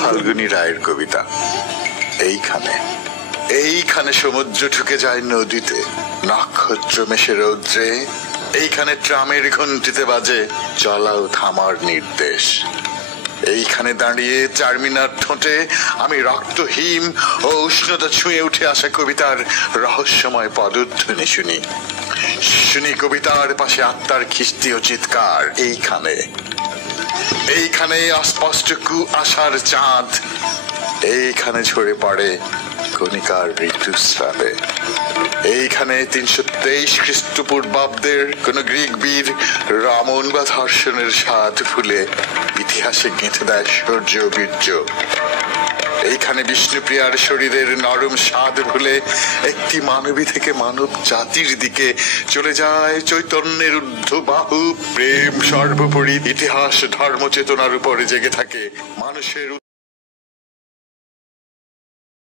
ফাল্গুনী রায়ের কবিতা। এইখানে সমুদ্র ঢুকে যায় নদীতে, নক্ষত্র মেশে রৌদ্রে। এইখানে ট্রামের ঘন্টিতে বাজে চলাও থামার নির্দেশ। এইখানে দাঁড়িয়ে চারমিনার ঠোঁটে আমি রক্তহীন ও উষ্ণতা ছুঁয়ে উঠে আসা কবিতার রহস্যময় পদধ্বনি শুনি কবিতার পাশে আত্মার খিস্তি ও চিৎকার। এইখানে অস্পষ্ট আশার চাঁদ, এইখানে ঝরে পড়ে কণিকার ঋতুস্রাবে। এইখানে ৩২৩ খ্রিস্টপূর্বাব্দের কোন গ্রিক বীর রমণ বা ধর্ষণের স্বাদ ভুলে ইতিহাসে গেঁথে দেয় শৌর্য বীর্য। এইখানে বিষ্ণুপ্রিয়ার শরীরের নরম স্বাদ ভুলে একটি মানবী থেকে মানব জাতির দিকে চলে যায় চৈতন্যের ঊর্ধ্ববাহু। প্রেম সর্বোপরি, ইতিহাস ধর্ম চেতনার উপরে জেগে থাকে মানুষের